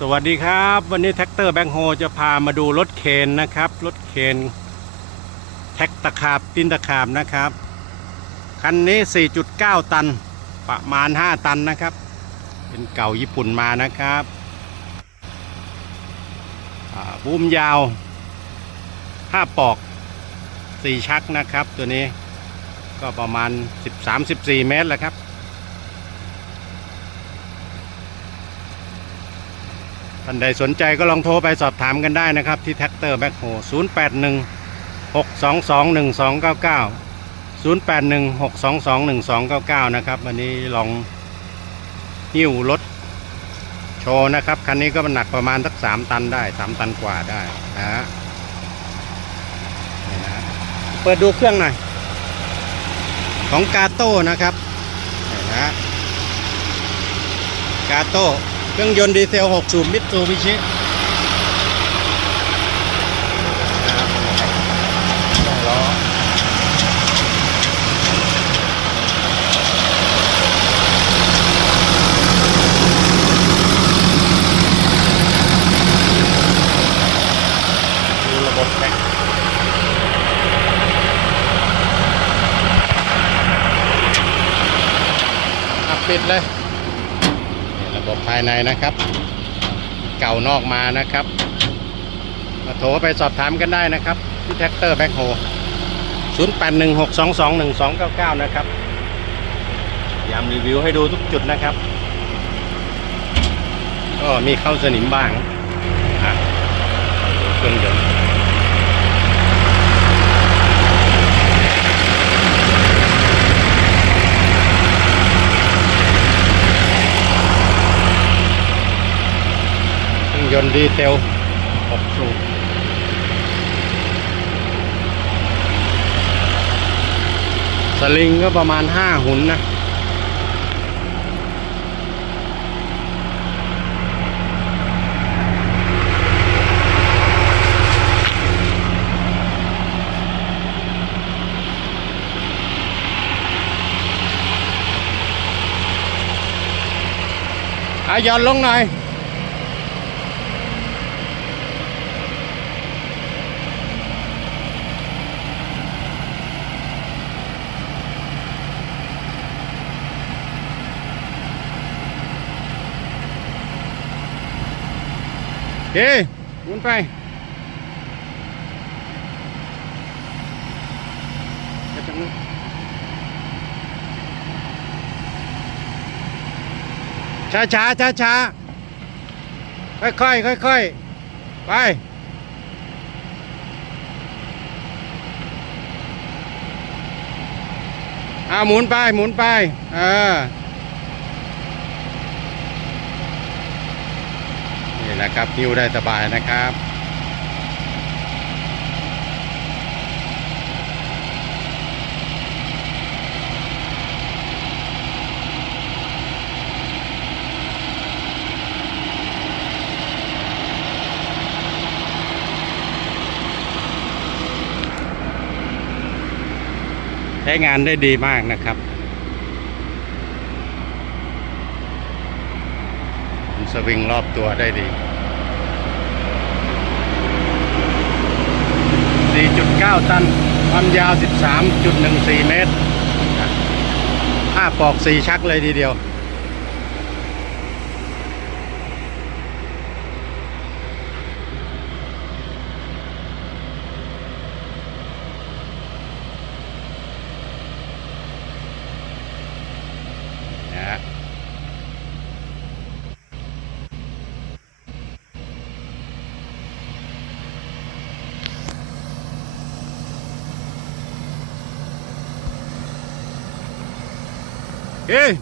สวัสดีครับ วันนี้แท็กเตอร์แบงโฮจะพามาดูรถเคนนะครับ รถเคนแท็กตะขาบตินตะขาบนะครับ คันนี้ 4.9 ตัน ประมาณ 5 ตันนะครับ เป็นเก่าญี่ปุ่นมานะครับบูมยาว 5 ปอก 4 ชักนะครับ ตัวนี้ก็ประมาณ 13-14 เมตรแหละครับ ท่านใดสนใจก็ลองโทรไปสอบถามกันได้นะครับ ที่แท็กเตอร์แบ็คโฮ081 622 1299 081 622 1299 นะครับ วันนี้ลองหิ้วรถโชว์นะครับ คันนี้ก็มันหนักประมาณสัก3ตันได้3ตันกว่าได้นะฮะนะเปิดดูเครื่องหน่อย ของกาโต้นะครับนี่นะฮะกาโต้ เครื่องยนต์ดีเซล 6 สูบมิตซูบิชิล้อดูระบบแท็กอะปิดเลยนี่ระบบ ภายในนะครับ เก่านอกมานะครับมาโทรไปสอบถามกันได้นะครับ ที่แท็กเตอร์แบ็คโฮ0816221299 นะครับยามรีวิวให้ดูทุกจุดนะครับ ก็มีเข้าสนิมบ้างอะเครื่องยนต์เครื่องย นต์ดีเซล6สูบสลิงก็ประมาณ 5 หุ่นนะอาหย่อนลงหน่อย เฮ้ยหมุนไปไปทางนู้นช้าช้าช้าช้าค่อยค่อยค่อยค่อยไปอ่าหมุนไปหมุนไปเออ นี่นะครับหิ้วได้สบายนะครับใช้งานได้ดีมากนะครับมัน สวิงรอบตัวได้ดี 4.9 ตัน ความยาว 13.14 เมตรห้าปอก 4 ชักเลยทีเดียว เฮ้ย